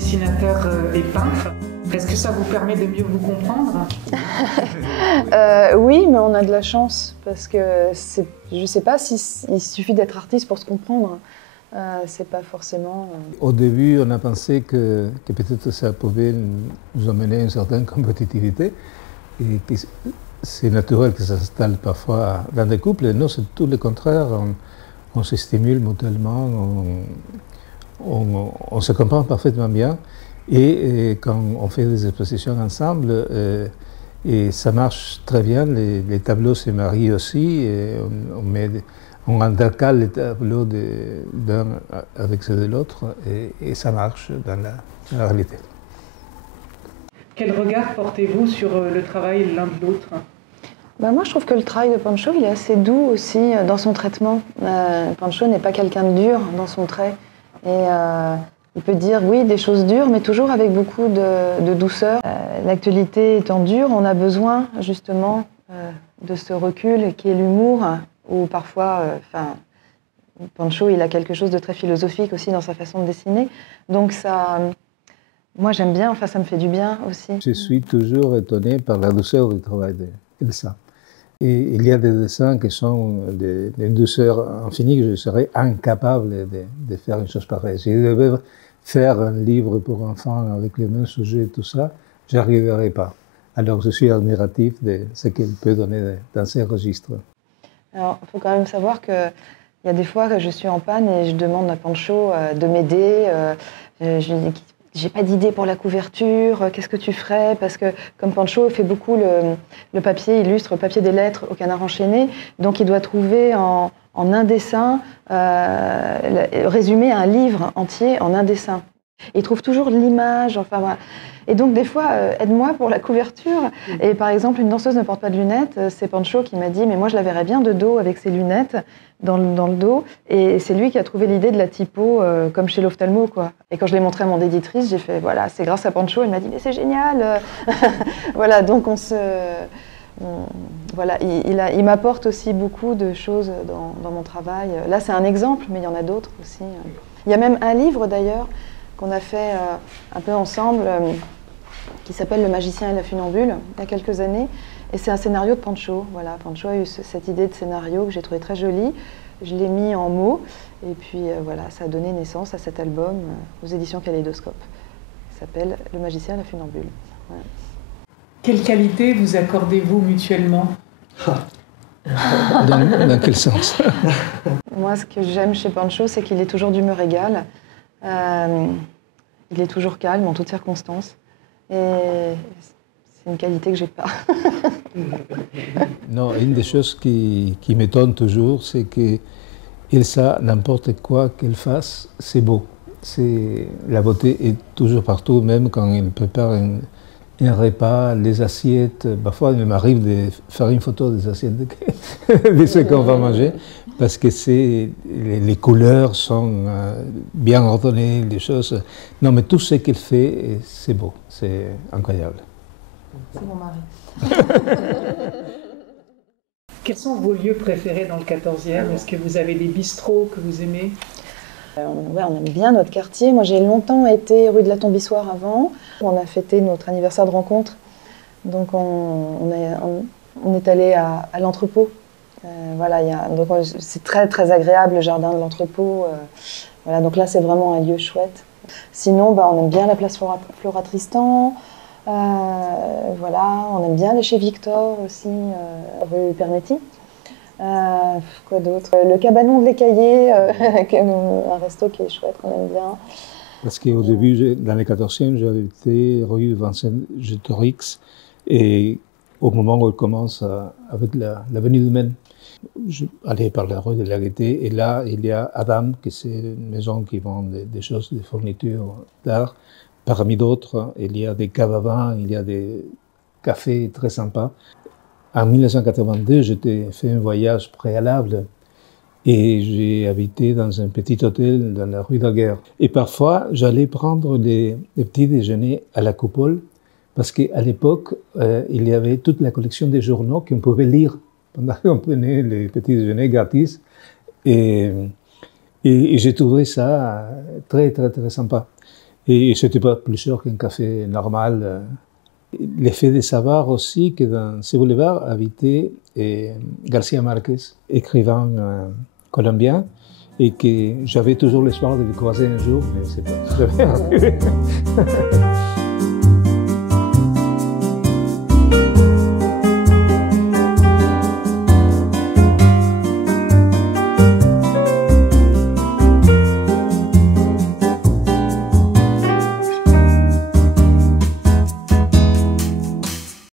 dessinateur et peintre. Est-ce que ça vous permet de mieux vous comprendre? Oui, mais on a de la chance parce que je ne sais pas s'il suffit d'être artiste pour se comprendre. C'est pas forcément... Au début, on a pensé que peut-être ça pouvait nous amener à une certaine compétitivité et que c'est naturel que ça s'installe parfois dans des couples. Non, c'est tout le contraire. On se stimule mutuellement, on se comprend parfaitement bien. Et quand on fait des expositions ensemble, et ça marche très bien, les tableaux se marient aussi, et on intercale les tableaux d'un avec ceux de l'autre, et ça marche dans la réalité. Quel regard portez-vous sur le travail l'un de l'autre? Moi, je trouve que le travail de Pancho, il est assez doux aussi dans son traitement. Pancho n'est pas quelqu'un de dur dans son trait. Et il peut dire, oui, des choses dures, mais toujours avec beaucoup de douceur. L'actualité étant dure, on a besoin justement de ce recul qui est l'humour, où parfois, Pancho, il a quelque chose de très philosophique aussi dans sa façon de dessiner. Donc ça, moi j'aime bien, ça me fait du bien aussi. Je suis toujours étonné par la douceur du travail d'Elsa. Et il y a des dessins qui sont d'une douceur infinie que je serais incapable de faire une chose pareille. Si je devais faire un livre pour enfants avec les mêmes sujets et tout ça, je n'y arriverais pas. Alors je suis admiratif de ce qu'elle peut donner dans ces registres. Alors, il faut quand même savoir qu'il y a des fois que je suis en panne et je demande à Pancho de m'aider. Je lui dis, j'ai pas d'idée pour la couverture, qu'est-ce que tu ferais? Parce que comme Pancho fait beaucoup le papier, illustre le papier des lettres au canard enchaîné, donc il doit trouver en un dessin, résumer un livre entier en un dessin. Il trouve toujours l'image, enfin voilà. Et donc des fois, aide-moi pour la couverture. Et par exemple, une danseuse ne porte pas de lunettes, c'est Pancho qui m'a dit, mais moi je la verrais bien de dos avec ses lunettes dans le dos. Et c'est lui qui a trouvé l'idée de la typo comme chez l'ophtalmo, quoi. Et quand je l'ai montré à mon éditrice, j'ai fait, voilà, c'est grâce à Pancho. Il m'a dit, mais c'est génial. Voilà, donc voilà, il m'apporte aussi beaucoup de choses dans mon travail. Là, c'est un exemple, mais il y en a d'autres aussi. Il y a même un livre d'ailleurs qu'on a fait un peu ensemble, qui s'appelle Le magicien et la funambule, il y a quelques années. Et c'est un scénario de Pancho. Voilà, Pancho a eu cette idée de scénario que j'ai trouvé très jolie. Je l'ai mis en mots. Et puis voilà, ça a donné naissance à cet album aux éditions Kaléidoscope. Il s'appelle Le magicien et la funambule. Voilà. Quelle qualité vous accordez-vous mutuellement? Dans quel sens? Moi, ce que j'aime chez Pancho, c'est qu'il est toujours d'humeur égale. Il est toujours calme en toutes circonstances. Et c'est une qualité que j'ai pas. Non, une des choses qui m'étonne toujours, c'est qu'Elsa, n'importe quoi qu'elle fasse, c'est beau. La beauté est toujours partout, même quand elle prépare un repas, les assiettes. Parfois, il m'arrive de faire une photo des assiettes de ce qu'on va manger, parce que les couleurs sont bien ordonnées, les choses. Non, mais tout ce qu'elle fait, c'est beau, c'est incroyable. C'est mon mari. Quels sont vos lieux préférés dans le 14e? Est-ce que vous avez des bistrots que vous aimez? Ouais, on aime bien notre quartier. Moi, j'ai longtemps été rue de la Tombissoire avant. On a fêté notre anniversaire de rencontre. Donc, on est allé à l'entrepôt. Voilà, donc c'est très, très agréable, le jardin de l'entrepôt. Voilà, donc là, c'est vraiment un lieu chouette. Sinon, on aime bien la place Flora Tristan. Voilà, on aime bien aller chez Victor aussi, rue Pernetti. Quoi d'autre? Le cabanon de l'Écaillé, un resto qui est chouette, qu'on aime bien. Parce qu'au début, dans les 14e, j'avais été rue Vincent-Gétorix, et au moment où elle commence avec l'avenue du Maine, j'allais par la rue de la Gaîté, et là, il y a Adam, qui c'est une maison qui vend des choses, des fournitures d'art. Parmi d'autres, il y a des caves à vin, il y a des cafés très sympas. En 1982, j'ai fait un voyage préalable et j'ai habité dans un petit hôtel dans la rue Daguerre. Et parfois, j'allais prendre des petits déjeuners à la Coupole parce qu'à l'époque, il y avait toute la collection des journaux qu'on pouvait lire pendant qu'on prenait les petits déjeuners gratis. Et j'ai trouvé ça très, très, très sympa. Et c'était pas plus cher qu'un café normal. L'effet de savoir aussi que dans ce boulevard habitait Garcia Marquez, écrivain colombien, et que j'avais toujours l'espoir de le croiser un jour, mais c'est pas jamais arrivé.